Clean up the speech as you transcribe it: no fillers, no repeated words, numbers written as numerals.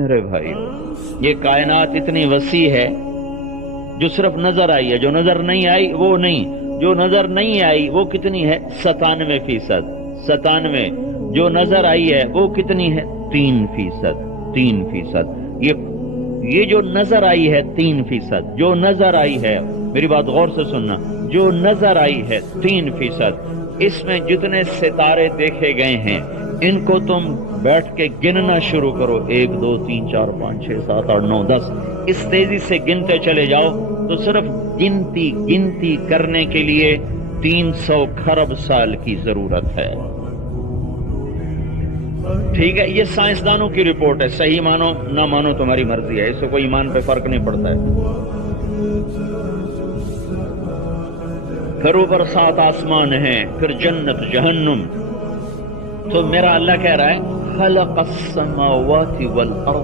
میرے بھائی، یہ کائنات اتنی وسیع ہے جو صرف نظر آئی ہے، جو نظر نہیں آئی وہ نہیں، جو نظر نہیں آئی وہ کتنی ہے؟ 97%۔ 97 جو نظر آئی ہے وہ کتنی ہے؟ 3%۔ 3%۔ یہ جو نظر آئی ہے 3%، جو نظر آئی ہے، میری بات غور سے سننا، جو نظر آئی ہے 3%، اس میں جتنے ستارے دیکھے گئے ہیں ان کو تم بیٹھ کے گننا شروع کرو، 1 2 3 4 5 6 7 8 9 10، اس تیزی سے گنتے چلے جاؤ تو صرف گنتی کرنے کے لیے 300 کھرب سال کی ضرورت ہے۔ ٹھیک ہے، یہ سائنسدانوں کی رپورٹ ہے، صحیح مانو نہ مانو تمہاری مرضی ہے، اس سے کوئی ایمان پہ فرق نہیں پڑتا ہے۔ پھر اوپر 7 آسمان ہیں، پھر جنت جہنم۔ تو میرا اللہ کہہ رہا ہے خلق السماوات والارض